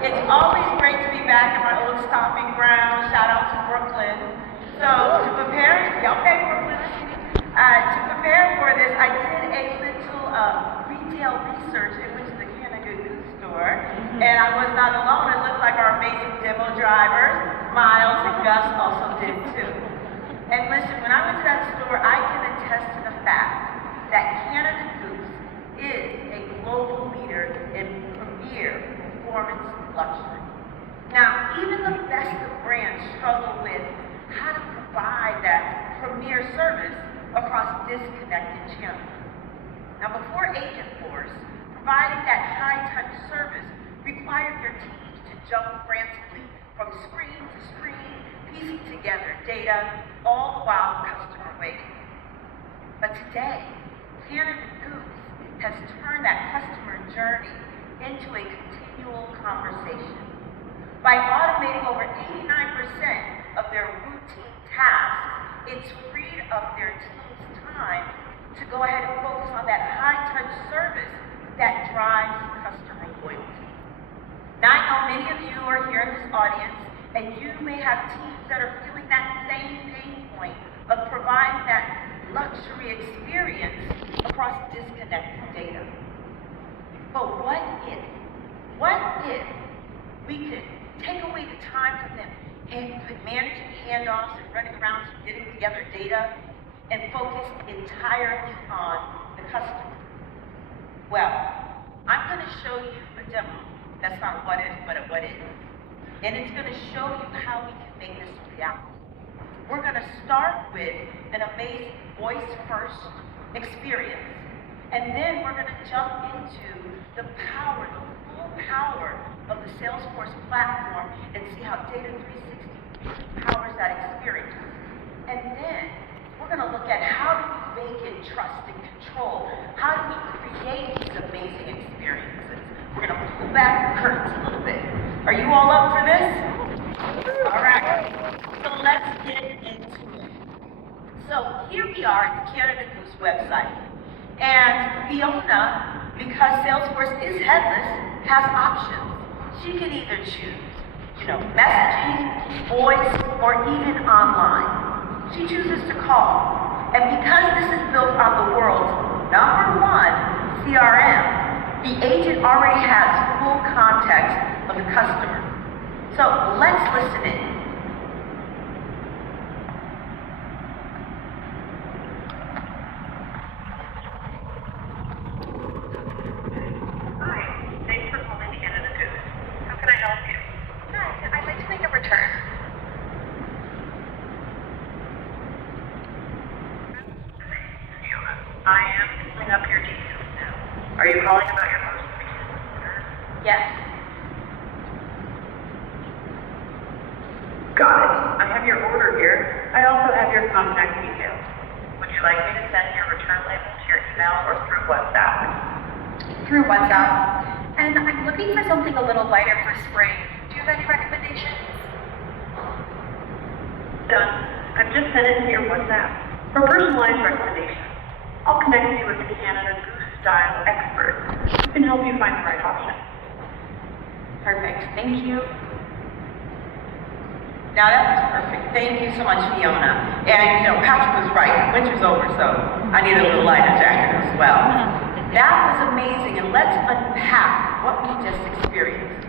It's always great to be back at my old stomping ground. Shout out to Brooklyn. So to prepare, okay, Brooklyn, to prepare for this, I did a little retail research in which the Canada Goose store, and I was not alone. It looked like our amazing demo drivers, Miles and Gus, also did too. And listen, when I went to that store, I can attest to the fact that Canada Goose is a global leader in premier performance luxury. Now, even the best of brands struggle with how to provide that premier service across disconnected channels. Now, before Agentforce, providing that high-touch service required your teams to jump frantically from screen to screen, piecing together data, all while the customer waiting. But today, Canada Goose has turned that customer journey into a continual conversation. By automating over 89% of their routine tasks, it's freed up their team's time to go ahead and focus on that high-touch service that drives customer loyalty. Now, I know many of you are here in this audience, and you may have teams that are feeling that same pain point of providing that luxury experience across disconnected data. But what if we could take away the time from them and managing handoffs and running around and getting together data and focus entirely on the customer? Well, I'm going to show you a demo. That's not a what if, but a what is. And it's going to show you how we can make this a reality. We're going to start with an amazing voice-first experience. And then we're going to jump into the power, the full power of the Salesforce platform and see how Data 360 powers that experience. And then we're going to look at how do we make it trust and control? How do we create these amazing experiences? We're going to pull back the curtains a little bit. Are you all up for this? All right. So let's get into it. So here we are at the Canada Goose website. And Fiona, because Salesforce is headless, has options. She can either choose, messaging, voice, or even online. She chooses to call. And because this is built on the world's #1 CRM, the agent already has full context of the customer. So let's listen in. I am pulling up your details now. Are you calling about your most recent order? Yes. Got it. I have your order here. I also have your contact details. Would you like me to send your return label to your email or through WhatsApp? Through WhatsApp. And I'm looking for something a little lighter for spring. Do you have any recommendations? Done. I've just sent it to your WhatsApp. For personalized recommendations, I'll connect you with the Canada Goose style expert who can help you find the right option. Perfect. Thank you. Now that was perfect. Thank you so much, Fiona. And Patrick was right. Winter's over, so I need a little lighter jacket as well. That was amazing, and let's unpack what we just experienced.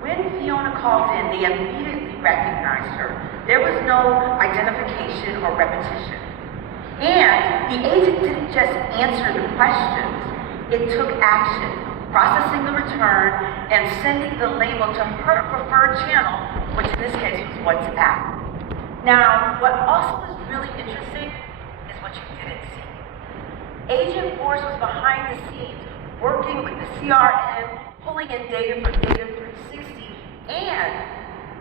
When Fiona called in, they immediately recognized her. There was no identification or repetition. And the agent didn't just answer the questions, it took action, processing the return and sending the label to her preferred channel, which in this case was WhatsApp. Now, what also is really interesting is what you didn't see. Agentforce was behind the scenes, working with the CRM, pulling in data from Data 360, and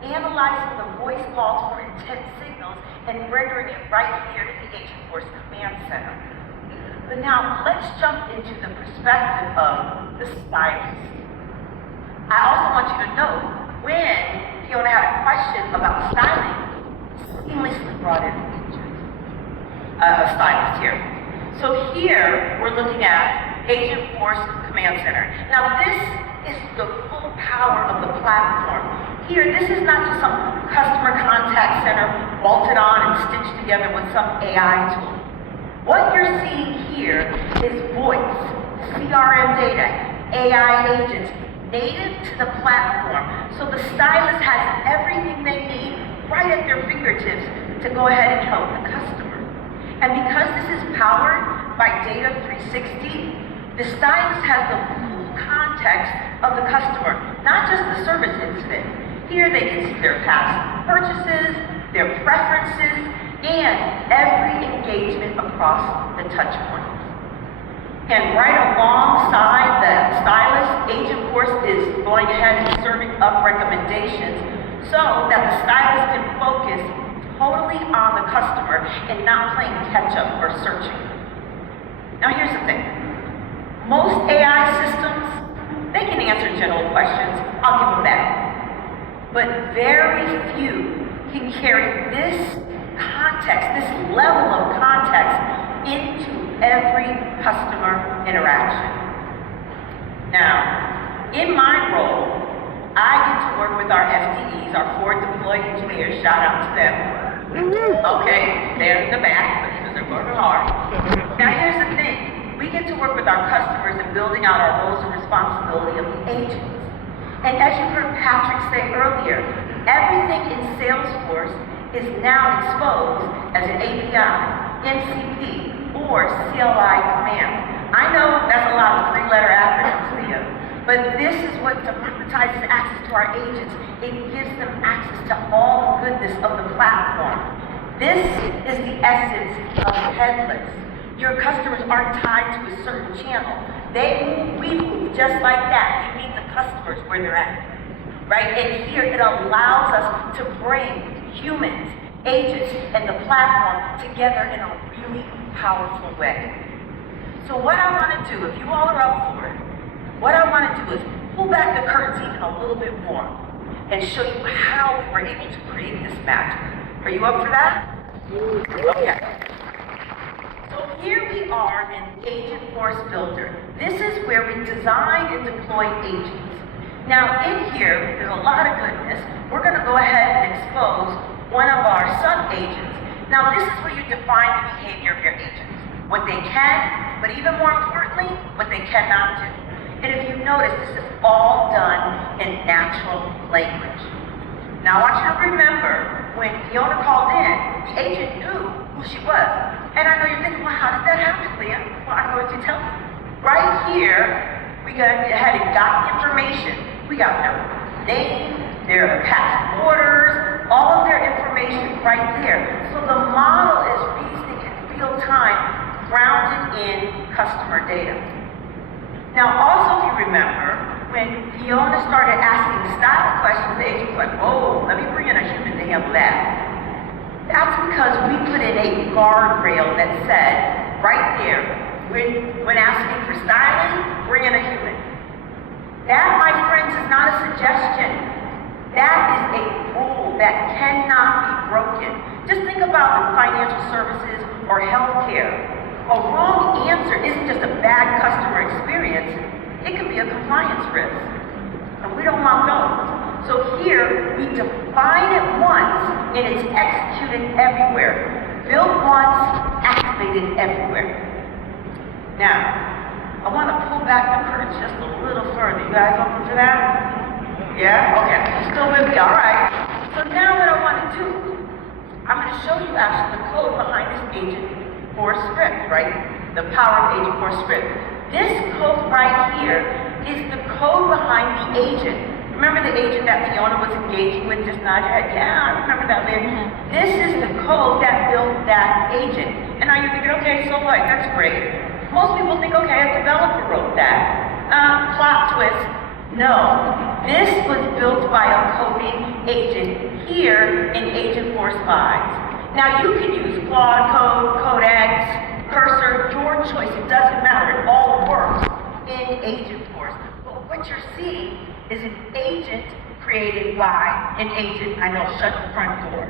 analyzing the voice calls for intent signals and rendering it right here in the Agentforce command center. But now, let's jump into the perspective of the stylist. I also want you to know, when Fiona had a question about styling, seamlessly brought in a stylist here. So here, we're looking at Agentforce Command Center. Now this is the full power of the platform. Here, this is not just some customer contact center bolted on and stitched together with some AI tool. What you're seeing here is voice, CRM data, AI agents, native to the platform. So the stylist has everything they need right at their fingertips to go ahead and help the customer. And because this is powered by Data 360, the stylist has the full context of the customer, not just the service incident. Here they can see their past purchases, their preferences, and every engagement across the touch points. And right alongside the stylist, Agentforce is going ahead and serving up recommendations so that the stylist can focus totally on the customer and not playing catch up or searching. Now here's the thing. Most AI systems, they can answer general questions. I'll give them that. But very few can carry this context, this level of context into every customer interaction. Now, in my role, I get to work with our FDEs, our forward deployed engineers, shout out to them. Okay, they're in the back because they're working hard. Now here's the thing, we get to work with our customers in building out our roles and responsibility of the agents. And as you heard Patrick say earlier, everything in Salesforce is now exposed as an API, MCP, or CLI command. I know that's a lot of three-letter acronyms, Leah, but this is what democratizes access to our agents. It gives them access to all the goodness of the platform. This is the essence of headless. Your customers aren't tied to a certain channel. We move just like that. You meet the customers where they're at, right? And here it allows us to bring humans, agents, and the platform together in a really powerful way. So what I want to do, if you all are up for it, what I want to do is pull back the curtains even a little bit more and show you how we were able to create this magic. Are you up for that? Okay. So here we are in Agentforce Builder. This is where we design and deploy agents. Now in here, there's a lot of goodness. We're going to go ahead and expose one of our sub-agents. Now this is where you define the behavior of your agents. What they can, but even more importantly, what they cannot do. And if you notice, this is all done in natural language. Now I want you to remember, when Fiona called in, the agent knew who she was. And I know you're thinking, well, how did that happen, Leah? Well, I'm going to tell you. Right here, we got ahead and got the information. We got their name, their past orders, all of their information right there. So the model is reasoning in real time, grounded in customer data. Now also, if you remember, when Fiona started asking style questions, the agent was like, whoa, let me bring in a human to handle that. That's because we put in a guardrail that said, right there, when asking for styling, bring in a human. That, my friends, is not a suggestion. That is a rule that cannot be broken. Just think about financial services or healthcare. A wrong answer isn't just a bad customer experience, it can be a compliance risk. And we don't want those. So here, we define it once, and it's executed everywhere. Built once, activated everywhere. Now, I want to pull back the curtains just a little further. You guys open for that? Yeah? Okay. Still with me? All right. So now what I want to do, I'm going to show you actually the code behind this Agentforce script, right? The power of Agentforce script. This code right here is the code behind the agent. Remember the agent that Fiona was engaging with? Just nod your head. Yeah, I remember that, Leah. This is the code that built that agent. And now you're thinking, okay, so what? That's great. Most people think, okay, a developer wrote that. Plot twist. No. This was built by a coding agent here in Agentforce Lives. Now you can use Claude Code, Codex, Cursor, your choice. It doesn't matter. It all works in Agentforce. But what you're seeing is an agent created by an agent. I know, shut the front door.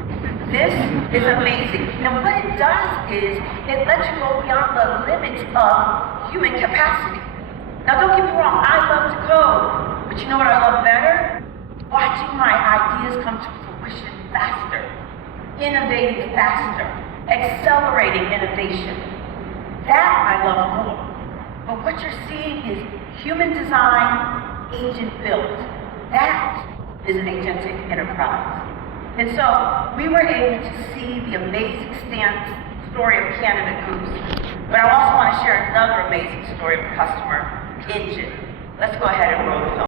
This is amazing. Now what it does is, it lets you go beyond the limits of human capacity. Now don't get me wrong, I love to code, But you know what I love better? Watching my ideas come to fruition faster, innovating faster, accelerating innovation. That I love more. But what you're seeing is human design, agent built. That is an agentic enterprise. And so we were able to see the amazing story of candidate Goose. But I also want to share another amazing story of customer Engine. Let's go ahead and roll the film.